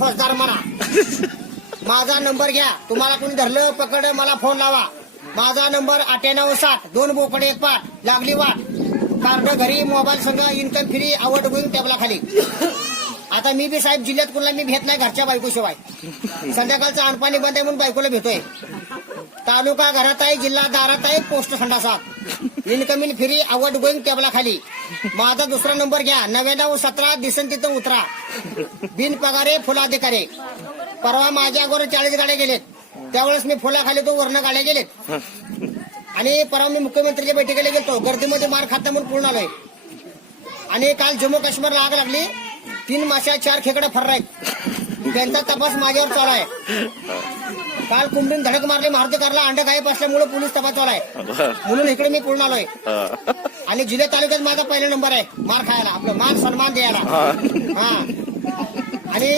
फौजदार म्हणा. माझा नंबर घ्या. तुम्हाला कोणी धरलं पकड मला फोन लावा. माझा नंबर 9860 2 बोकडे 1 पाट लागली वाट. कार्ड घरी मोबाईल संघ इन्कम फ्री आवड गोईंग टेबला खाली. आता मी बी साहेब जिल्ह्यात कोणाला मी भेट नाही घरच्या बायकोशिवाय. संध्याकाळचं अनपाणी बंद आहे म्हणून बायकोला भेटोय. तालुका घरात आहे जिल्हा दारात आहे पोस्ट संडासात. इन्कमिंग फ्री आवड गोईंग टेबला खाली. माझा दुसरा नंबर घ्या 9917 दिसन तिथं उतरा. बिन पगारे फुलाधिकारी. परवा माझ्या अगोदर 40 गाड्या गेलेत. त्यावेळेस मी फुलाखाली तो वर्ण गाड्या गेलेत. आणि परवा मी मुख्यमंत्रीच्या बैठकीला गेलो. गर्दीमध्ये मार खाता म्हणून पूर्ण आलोय. आणि काल जम्मू काश्मीरला आग लागली. 3 माश्या 4 खेकडे फर्र आहेत. त्यांचा तपास माझ्यावर चालू आहे. काल कुंभीन धडक मारले मारुती कारला अंड गायब असल्यामुळे पोलीस तपास चालू आहे. म्हणून इकडे मी पूर्ण आलोय. आणि जिल्हा तालुक्यात माझा पहिला नंबर आहे मार खायला आपलं मान सन्मान द्यायला. हा आणि